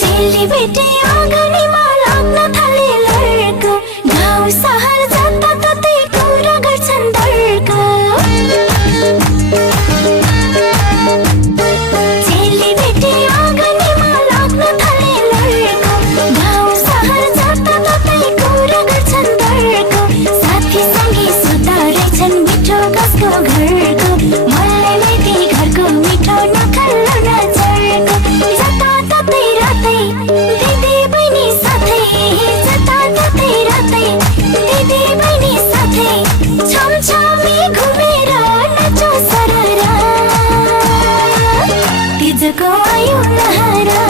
चेली बेटी आँगनीमा लाग्न थाले लड्क, गाउँ सहर जताततै कुरा गर्छन् तर्क। चेली बेटी आँगनीमा लाग्न थाले लड्क, गाउँ सहर जताततै कुरा गर्छन् तर्क। साथी सँगै सुता रहेछन् मिठो कसको घरको, मलाई मेटी घरको मिठो नखाल्नु नचर्क। जताततै रातै दिदी बहिनी साथै, जताततै रातै दिदी बहिनी साथै, छमछमी घुमेर नाचौँ सररा, तिजको आयो लहरा।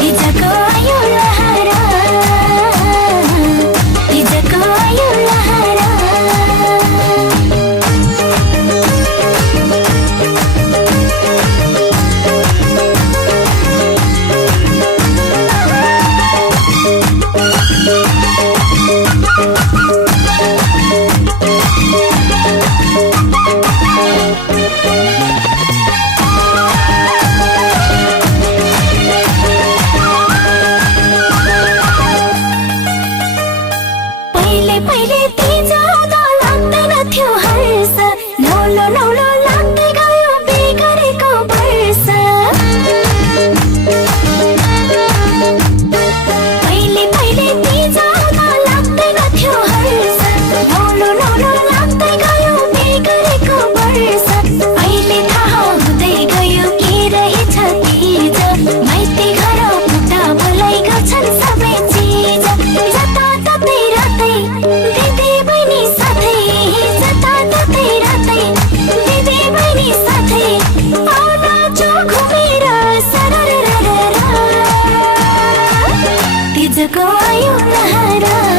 तिजको आयो लहरा, तिजको आयो लहरा। पहिले तिज आउँदा लाग्दैन थियो हर्ष, नौलो नौलो लाग्दै गयो बिगरेको वर्ष। पहिले तिज आउँदा लाग्दैन थियो हर्ष, नौलो नौलो लाग्दै गयो बिगरेको वर्ष। अहिले थाहा हुँदै गयो के रहेछ तिज, माइती घर पुग्दा भुलाइ गर्छन् सबै चिज। जताततै रातै दिदी बहिनी साथै, जताततै रातै दिदी बहिनी साथै, आउन जो घुमेर सरररररा, तिजको आयो लहरा।